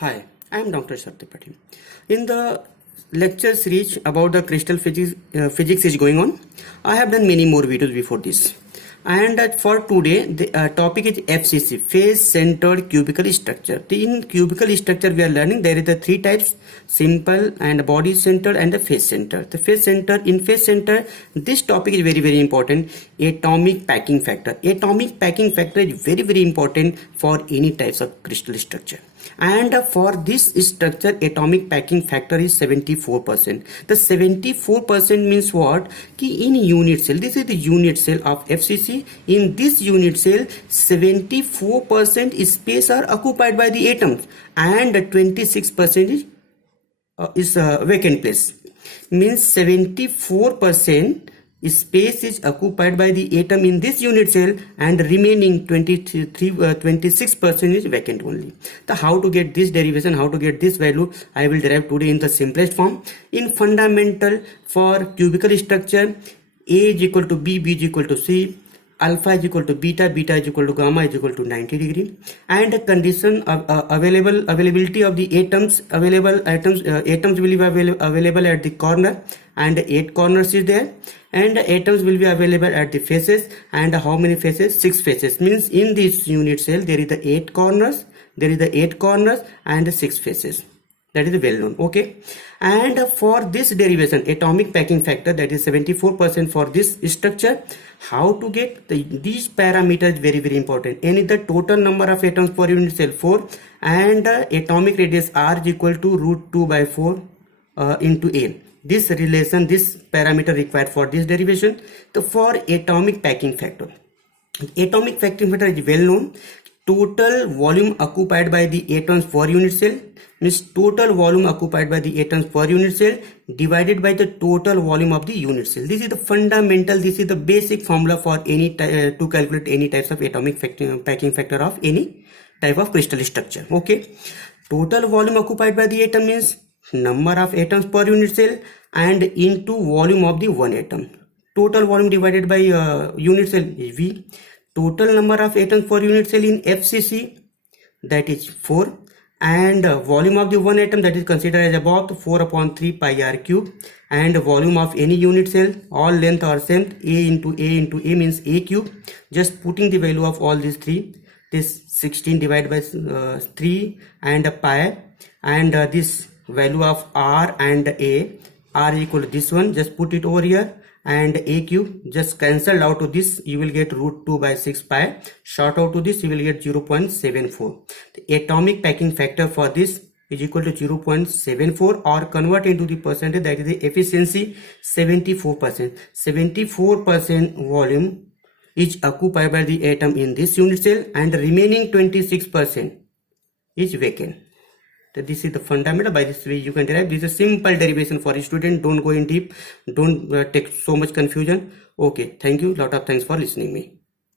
Hi, I am Dr. Sharad Tripathi. In the lecture series about the crystal physics is going on, I have done many more videos before this. And for today, the topic is FCC, face-centered cubical structure. In cubical structure, we are learning there is the three types: simple and body-centered and the face-centered. The face-centered, in face-centered, this topic is very important. Atomic packing factor. Atomic packing factor is very important for any types of crystal structure. And for this structure, atomic packing factor is 74%. The 74% means what? Ki in unit cell, this is the unit cell of FCC. In this unit cell, 74% space are occupied by the atoms and 26% is vacant place. Means 74% space is occupied by the atom in this unit cell and remaining 26% is vacant only. The how to get this derivation, how to get this value, I will derive today in the simplest form. In fundamental for cubical structure, A is equal to B, B is equal to C, alpha is equal to beta, beta is equal to gamma is equal to 90 degree, and the condition of availability of the atoms, atoms will be available at the corner, and 8 corners is there, and the atoms will be available at the faces. And how many faces? 6 faces. Means in this unit cell there is the 8 corners, and 6 faces. That is well known. Okay, and for this derivation, atomic packing factor, that is 74% for this structure, how to get these parameters? Very important. N is the total number of atoms per unit cell 4, and atomic radius R is equal to √2/4 into A. This relation, this parameter required for this derivation. So for atomic packing factor, atomic packing factor is well known. Total volume occupied by the atoms per unit cell, means total volume occupied by the atoms per unit cell divided by the total volume of the unit cell. This is the fundamental, this is the basic formula for any to calculate any types of atomic packing factor of any type of crystal structure. Okay, total volume occupied by the atom means number of atoms per unit cell and into volume of the one atom. Total volume divided by unit cell is V. Total number of atoms per unit cell in FCC, that is 4, and volume of the one atom, that is considered as about 4/3 pi r cube, and volume of any unit cell, all length are same, A into A means A cube. Just putting the value of all these three, this 16 divided by 3 and pi, and this value of R and A, R equal to this one, just put it over here, and A cube just cancelled out to this, you will get √2/6 pi, short out to this, you will get 0.74. The atomic packing factor for this is equal to 0.74, or convert into the percentage, that is the efficiency, 74%. 74% volume is occupied by the atom in this unit cell, and the remaining 26% is vacant. So this is the fundamental. By this way you can derive. This is a simple derivation for a student. Don't go in deep, don't take so much confusion. Okay, thank you, lot of thanks for listening me.